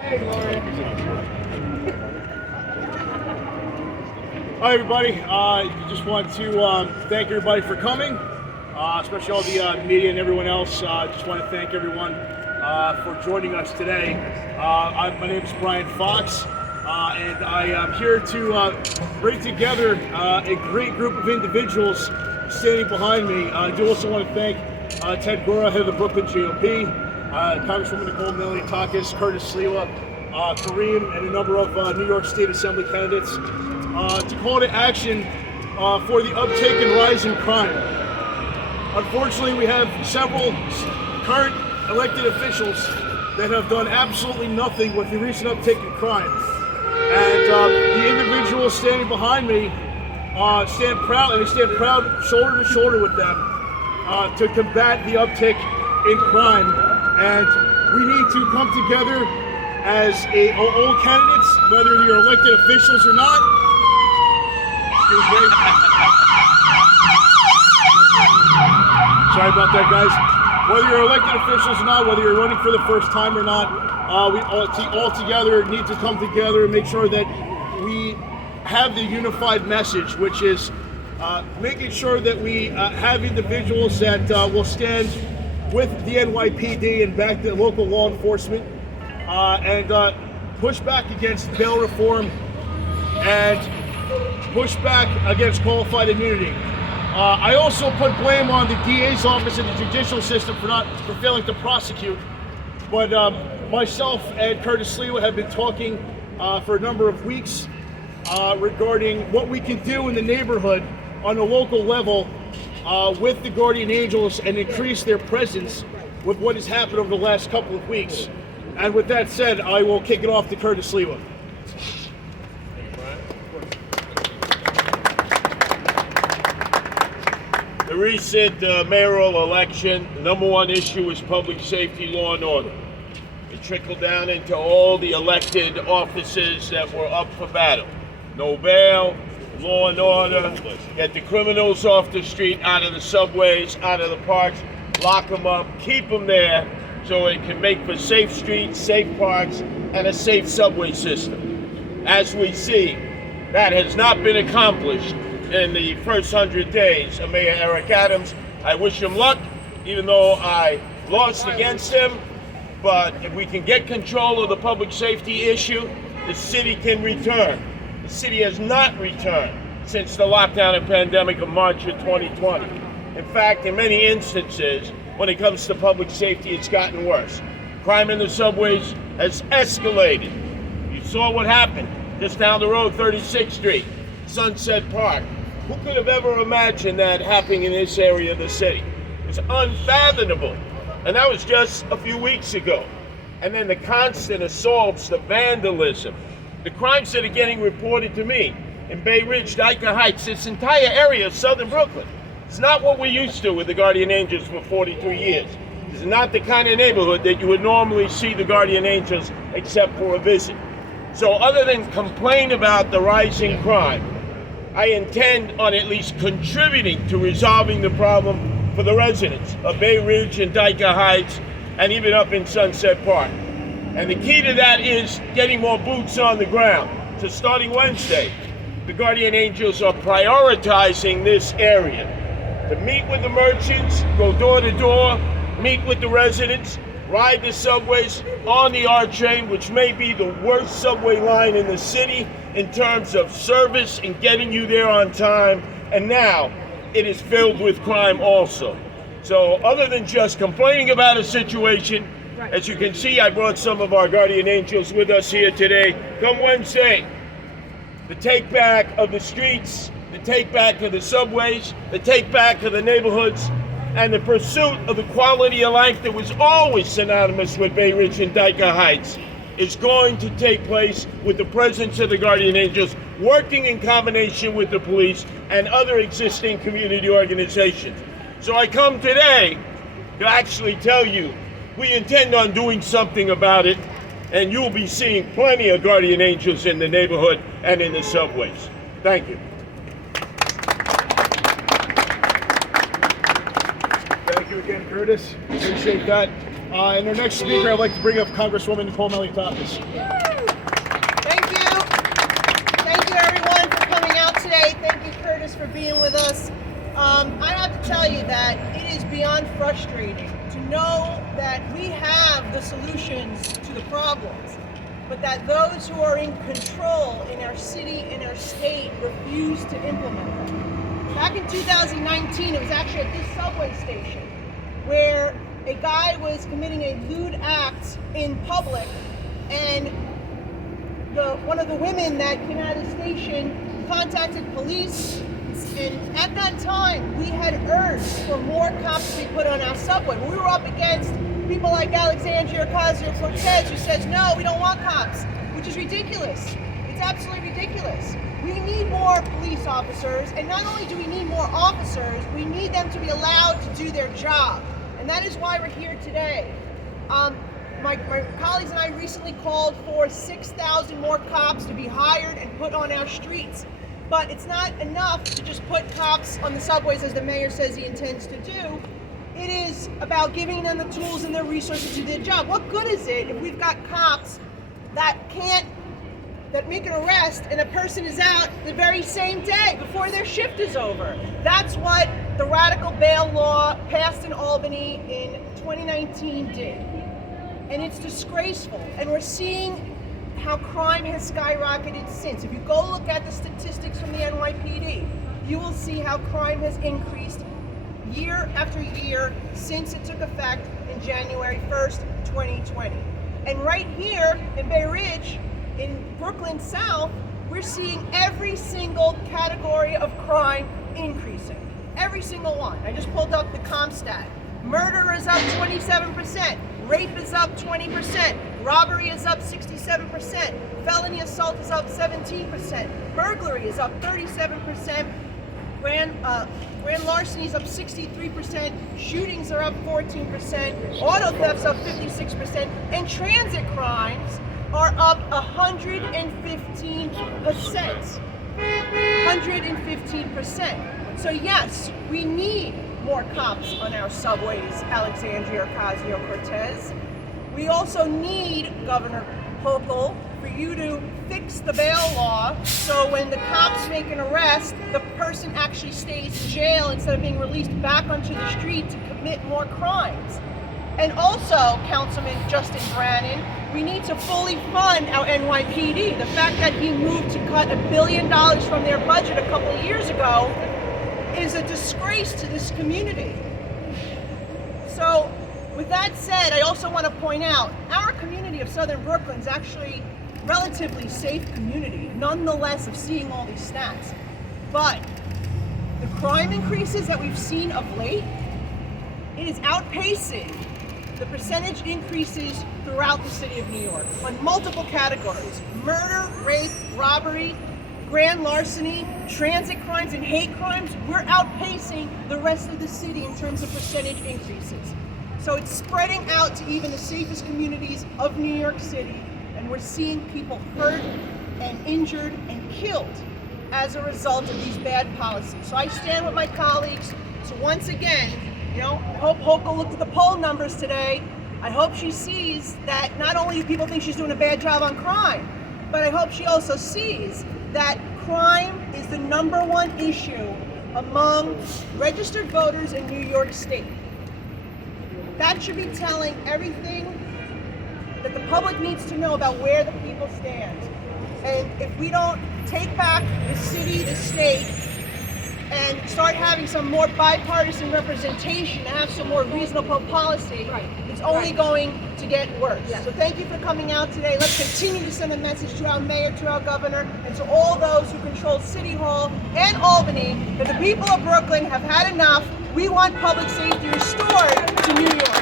Hi, everybody. Just want to thank everybody for coming, especially all the media and everyone else. Just want to thank everyone for joining us today. My name is Brian Fox, and I am here to bring together a great group of individuals standing behind me. I do also want to thank Ted Gora, head of the Brooklyn GOP, Congresswoman Nicole Malliotakis, Curtis Sliwa, Kareem, and a number of New York State Assembly candidates to call to action for the uptake and rise in crime. Unfortunately, we have several current elected officials that have done absolutely nothing with the recent uptake in crime. And the individuals standing behind me stand proud shoulder to shoulder with them to combat the uptick in crime. And we need to come together as all candidates, whether you're elected officials or not. Excuse me. Sorry about that, guys. Whether you're elected officials or not, whether you're running for the first time or not, we all together need to come together and make sure that we have the unified message, which is making sure that we have individuals that will stand with the NYPD and back the local law enforcement and push back against bail reform and push back against qualified immunity. I also put blame on the DA's office and the judicial system for failing to prosecute. But myself and Curtis Sliwa have been talking for a number of weeks regarding what we can do in the neighborhood on a local level with the Guardian Angels and increase their presence with what has happened over the last couple of weeks. And with that said, I will kick it off to Curtis Sliwa. The recent mayoral election, the number one issue is public safety, law and order. It trickled down into all the elected offices that were up for battle. No bail, law and order, get the criminals off the street, out of the subways, out of the parks, lock them up, keep them there so it can make for safe streets, safe parks, and a safe subway system. As we see, that has not been accomplished in the first 100 days of Mayor Eric Adams. I wish him luck, even though I lost against him. But if we can get control of the public safety issue, the city can return. The city has not returned since the lockdown and pandemic of March of 2020. In fact, in many instances, when it comes to public safety, it's gotten worse. Crime in the subways has escalated. You saw what happened just down the road, 36th Street, Sunset Park. Who could have ever imagined that happening in this area of the city? It's unfathomable. And that was just a few weeks ago. And then the constant assaults, the vandalism, the crimes that are getting reported to me in Bay Ridge, Dyker Heights, this entire area of southern Brooklyn. It's not what we're used to with the Guardian Angels for 43 years. It's not the kind of neighborhood that you would normally see the Guardian Angels except for a visit. So other than complain about the rising crime, I intend on at least contributing to resolving the problem for the residents of Bay Ridge and Dyker Heights and even up in Sunset Park. And the key to that is getting more boots on the ground. So starting Wednesday, the Guardian Angels are prioritizing this area to meet with the merchants, go door to door, meet with the residents, ride the subways on the R train, which may be the worst subway line in the city in terms of service and getting you there on time. And now it is filled with crime also. So other than just complaining about a situation, as you can see, I brought some of our Guardian Angels with us here today. Come Wednesday, the take back of the streets, the take back of the subways, the take back of the neighborhoods, and the pursuit of the quality of life that was always synonymous with Bay Ridge and Dyker Heights is going to take place with the presence of the Guardian Angels working in combination with the police and other existing community organizations. So I come today to actually tell you we intend on doing something about it, and you'll be seeing plenty of Guardian Angels in the neighborhood and in the subways. Thank you. Thank you again, Curtis. Appreciate that. And our next speaker, I'd like to bring up Congresswoman Nicole Malliotakis. Thank you. Thank you, everyone, for coming out today. Thank you, Curtis, for being with us. I have to tell you that it is beyond frustrating to know that we have the solutions to the problems, but that those who are in control in our city, in our state, refuse to implement them. Back in 2019, it was actually at this subway station where a guy was committing a lewd act in public, and one of the women that came out of the station contacted police, and at that time we had urged for more cops to be put on our subway. We were up against people like Alexandria Ocasio-Cortez, who says, no, we don't want cops, which is ridiculous. It's absolutely ridiculous. We need more police officers, and not only do we need more officers, we need them to be allowed to do their job. And that is why we're here today. My colleagues and I recently called for 6,000 more cops to be hired and put on our streets. But it's not enough to just put cops on the subways, as the mayor says he intends to do. It is about giving them the tools and the resources to do their job. What good is it if we've got cops that make an arrest and a person is out the very same day before their shift is over? That's what the radical bail law passed in Albany in 2019 did. And it's disgraceful. And we're seeing how crime has skyrocketed since. If you go look at the statistics from the NYPD, you will see how crime has increased year after year since it took effect in January 1st, 2020. And right here in Bay Ridge, in Brooklyn South, we're seeing every single category of crime increasing. Every single one. I just pulled up the CompStat. Murder is up 27%. Rape is up 20%. Robbery is up 67%. Felony assault is up 17%. Burglary is up 37%. Grand larceny is up 63%. Shootings are up 14%. Auto thefts up 56%. And transit crimes are up 115%. 115%. So yes, we need more cops on our subways, Alexandria Ocasio-Cortez. We also need, Governor Hochul, for you to fix the bail law so when the cops make an arrest, the person actually stays in jail instead of being released back onto the street to commit more crimes. And also, Councilman Justin Brannan, we need to fully fund our NYPD. The fact that he moved to cut $1 billion from their budget a couple of years ago is a disgrace to this community. So, with that said, I also want to point out, our community of Southern Brooklyn is actually a relatively safe community, nonetheless of seeing all these stats. But the crime increases that we've seen of late, it is outpacing the percentage increases throughout the city of New York on multiple categories: murder, rape, robbery, grand larceny, transit crimes, and hate crimes. We're outpacing the rest of the city in terms of percentage increases. So it's spreading out to even the safest communities of New York City, and we're seeing people hurt and injured and killed as a result of these bad policies. So I stand with my colleagues. So once again, I hope Hochul looked at the poll numbers today. I hope she sees that not only do people think she's doing a bad job on crime, but I hope she also sees that crime is the #1 issue among registered voters in New York State. That should be telling everything that the public needs to know about where the people stand. And if we don't take back the city, the state, and start having some more bipartisan representation and have some more reasonable policy, it's only going to get worse. Yeah. So thank you for coming out today. Let's continue to send a message to our mayor, to our governor, and to all those who control City Hall and Albany that the people of Brooklyn have had enough. We want public safety restored to New York.